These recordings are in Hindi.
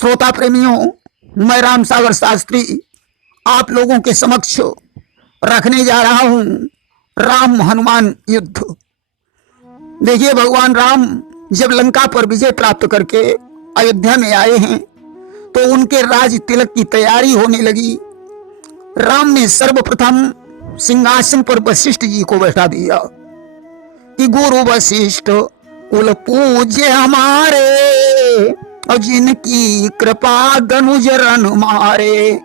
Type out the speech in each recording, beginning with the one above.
श्रोता प्रेमियों, मैं राम सागर शास्त्री आप लोगों के समक्ष रखने जा रहा हूं राम हनुमान युद्ध। देखिए, भगवान राम जब लंका पर विजय प्राप्त करके अयोध्या में आए हैं तो उनके राज तिलक की तैयारी होने लगी। राम ने सर्वप्रथम सिंहासन पर वशिष्ठ जी को बैठा दिया कि गुरु वशिष्ठ कुल पूज्य हमारे और जिनकी कृपा धनुजरन मारे।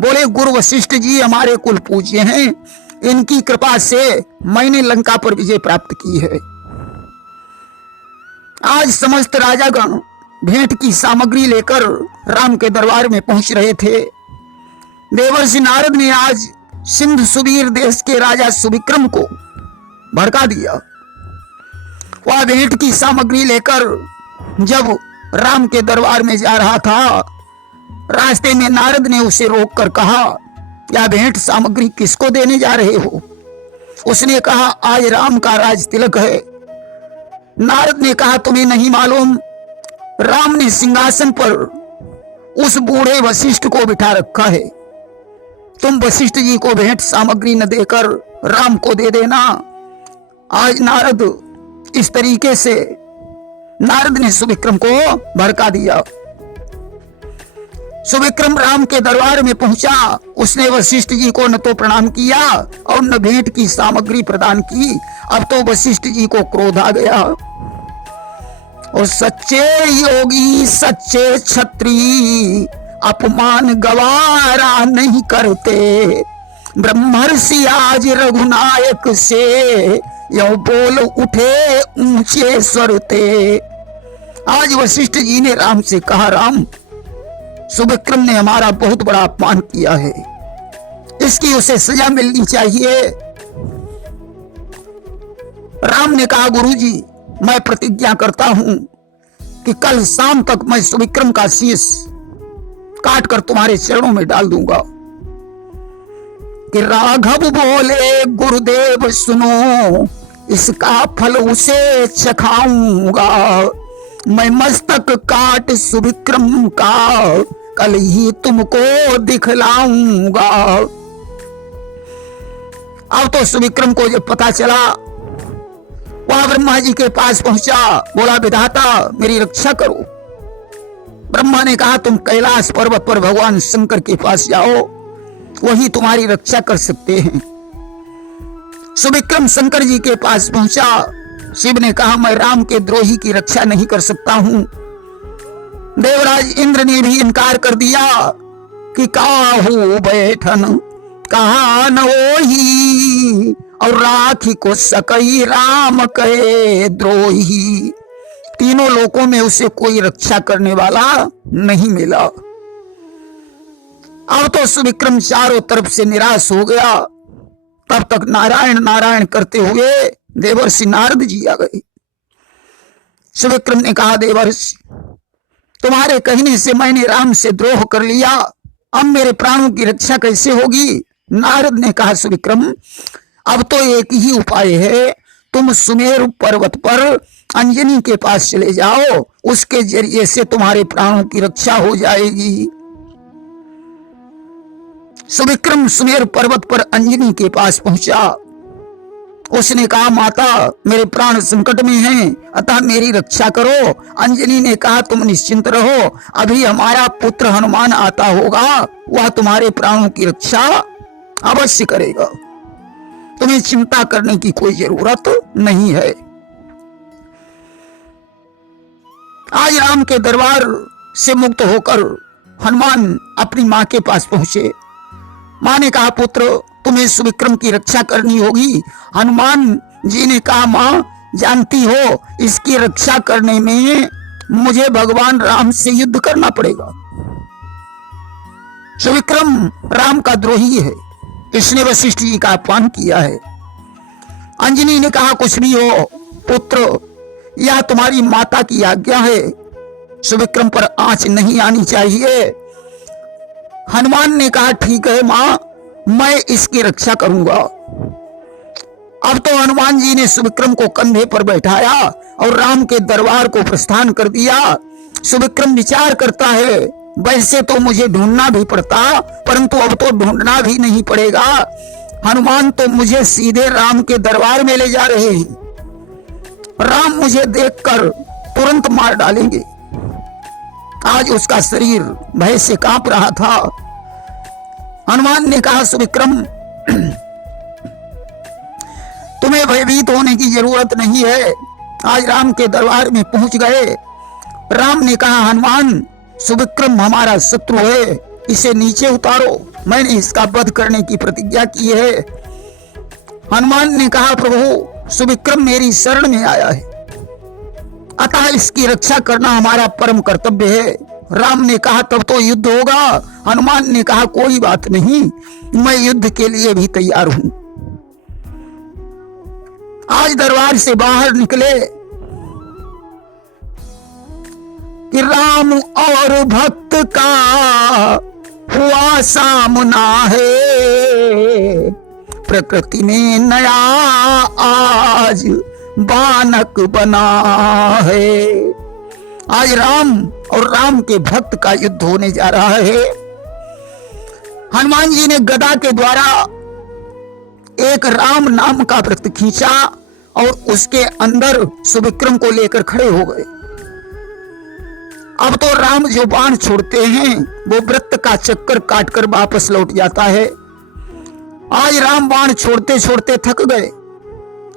बोले, गुरु वशिष्ठ जी हमारे कुल पूज्य हैं, इनकी कृपा से मैंने लंका पर विजय प्राप्त की है। आज समस्त राजागण भेंट की सामग्री लेकर राम के दरबार में पहुंच रहे थे। देवर्षि नारद ने आज सिंध सुबीर देश के राजा सुविक्रम को भड़का दिया। वह भेंट की सामग्री लेकर जब राम के दरबार में जा रहा था, रास्ते में नारद ने उसे रोककर कहा, यह भेंट सामग्री किसको देने जा रहे हो? उसने कहा, आज राम का राज तिलक है। नारद ने कहा, तुम्हें नहीं मालूम, राम ने सिंहासन पर उस बूढ़े वशिष्ठ को बिठा रखा है। तुम वशिष्ठ जी को भेंट सामग्री न देकर राम को दे देना। आज नारद इस तरीके से नारद ने सुविक्रम को भड़का दिया। सुविक्रम राम के दरबार में पहुंचा। उसने वशिष्ठ जी को न तो प्रणाम किया और न भेंट की सामग्री प्रदान की। अब तो वशिष्ठ जी को क्रोध आ गया और सच्चे योगी सच्चे क्षत्रिय अपमान गवारा नहीं करते। ब्रह्मर्षि आज रघुनायक से यो बोल उठे ऊंचे स्वर ते। आज वशिष्ठ जी ने राम से कहा, राम, सुविक्रम ने हमारा बहुत बड़ा अपमान किया है, इसकी उसे सजा मिलनी चाहिए। राम ने कहा, गुरुजी, मैं प्रतिज्ञा करता हूं कि कल शाम तक मैं सुविक्रम का शीश काट कर तुम्हारे चरणों में डाल दूंगा। कि राघव बोले, गुरुदेव सुनो, इसका फल उसे चखाऊंगा। मैं मस्तक काट सुविक्रम का कल ही तुमको दिखलाऊंगा। अब तो सुविक्रम को जब पता चला, वह ब्रह्मा जी के पास पहुंचा। बोला, विधाता मेरी रक्षा करो। ब्रह्मा ने कहा, तुम कैलाश पर्वत पर भगवान शंकर के पास जाओ, वही तुम्हारी रक्षा कर सकते हैं। सुविक्रम शंकर जी के पास पहुंचा। शिव ने कहा, मैं राम के द्रोही की रक्षा नहीं कर सकता हूं। देवराज इंद्र ने भी इनकार कर दिया कि काहू बैठन कहा न वही और राखी को सकई राम कहे द्रोही। तीनों लोकों में उसे कोई रक्षा करने वाला नहीं मिला। अब तो सुविक्रम चारों तरफ से निराश हो गया। तब तक नारायण नारायण करते हुए देवर्षि नारद जी आ गए। सुविक्रम ने कहा, देवर्षि, तुम्हारे कहने से मैंने राम से द्रोह कर लिया, अब मेरे प्राणों की रक्षा कैसे होगी? नारद ने कहा, सुविक्रम, अब तो एक ही उपाय है, तुम सुमेरु पर्वत पर अंजनी के पास चले जाओ, उसके जरिए से तुम्हारे प्राणों की रक्षा हो जाएगी। सुविक्रम सुमेरु पर्वत पर अंजनी के पास पहुंचा। उसने कहा, माता, मेरे प्राण संकट में हैं, अतः मेरी रक्षा करो। अंजनी ने कहा, तुम निश्चिंत रहो, अभी हमारा पुत्र हनुमान आता होगा, वह तुम्हारे प्राणों की रक्षा अवश्य करेगा, तुम्हें चिंता करने की कोई जरूरत नहीं है। आज राम के दरबार से मुक्त होकर हनुमान अपनी मां के पास पहुंचे। मां ने कहा, पुत्र, तुम्हें सुविक्रम की रक्षा करनी होगी। हनुमान जी ने कहा, मां, जानती हो, इसकी रक्षा करने में मुझे भगवान राम से युद्ध करना पड़ेगा। सुविक्रम राम का द्रोही है, इसने वशिष्ठ जी का अपमान किया है। अंजनी ने कहा, कुछ भी हो पुत्र, यह तुम्हारी माता की आज्ञा है, सुविक्रम पर आंच नहीं आनी चाहिए। हनुमान ने कहा, ठीक है मां, मैं इसकी रक्षा करूंगा। अब तो हनुमान जी ने सुविक्रम को कंधे पर बैठाया और राम के दरबार को प्रस्थान कर दिया। सुविक्रम विचार करता है वैसे तो मुझे ढूंढना भी पड़ता, परंतु अब तो ढूंढना भी नहीं पड़ेगा। हनुमान तो मुझे सीधे राम के दरबार में ले जा रहे हैं। राम मुझे देखकर तुरंत मार डालेंगे। आज उसका शरीर भय से कांप रहा था। हनुमान ने कहा, सुविक्रम, तुम्हें भयभीत होने की जरूरत नहीं है। आज राम के दरबार में पहुंच गए। राम ने कहा, हनुमान, सुविक्रम हमारा शत्रु है, इसे नीचे उतारो, मैंने इसका वध करने की प्रतिज्ञा की है। हनुमान ने कहा, प्रभु, सुविक्रम मेरी शरण में आया है, अतः इसकी रक्षा करना हमारा परम कर्तव्य है। राम ने कहा, तब तो युद्ध होगा। हनुमान ने कहा, कोई बात नहीं, मैं युद्ध के लिए भी तैयार हूं। आज दरबार से बाहर निकले कि राम और भक्त का हुआ सामना है, प्रकृति में नया आज बानक बना है। आज राम और राम के भक्त का युद्ध होने जा रहा है। हनुमान जी ने गदा के द्वारा एक राम नाम का वृत्त खींचा और उसके अंदर सुविक्रम को लेकर खड़े हो गए। अब तो राम जो बाण छोड़ते हैं वो वृत्त का चक्कर काटकर वापस लौट जाता है। आज राम बाण छोड़ते छोड़ते थक गए।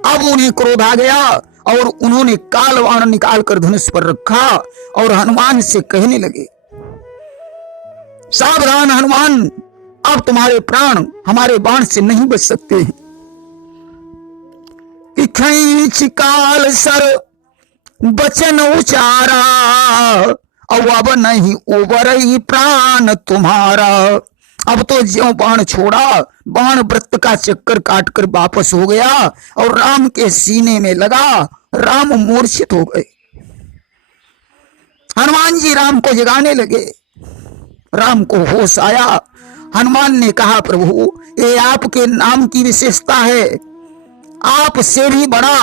अब उन्हें क्रोध आ गया और उन्होंने काल बाण निकालकर धनुष पर रखा और हनुमान से कहने लगे, सावधान हनुमान, अब तुम्हारे प्राण हमारे बाण से नहीं बच सकते हैं। कि खींच काल सर बचन उचारा, अब नहीं उबरई प्राण तुम्हारा। अब तो ज्यों बाण छोड़ा, बाण वृत्त का चक्कर काटकर वापस हो गया और राम के सीने में लगा। राम मूर्छित हो गए। हनुमान जी राम को जगाने लगे। राम को होश आया। हनुमान ने कहा, प्रभु, ये आपके नाम की विशेषता है, आप से भी बड़ा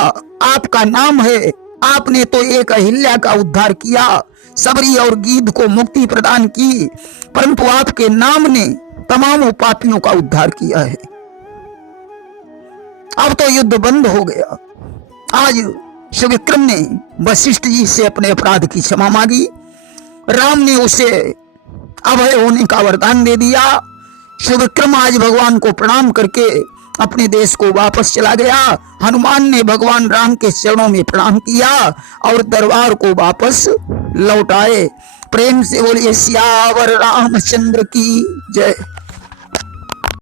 आपका नाम है। आपने तो एक अहिल्या का उद्धार किया, सबरी और गीध को मुक्ति प्रदान की, परंतु आपके नाम ने तमाम पापियों का उद्धार किया है। अब तो युद्ध बंद हो गया। आज सुविक्रम ने वशिष्ठ जी से अपने अपराध की क्षमा मांगी। राम ने उसे अभय होने का वरदान दे दिया। सुविक्रम आज भगवान को प्रणाम करके अपने देश को वापस चला गया। हनुमान ने भगवान राम के चरणों में प्रणाम किया और दरबार को वापस लौट आए। प्रेम से बोलिए सियावर रामचंद्र की जय।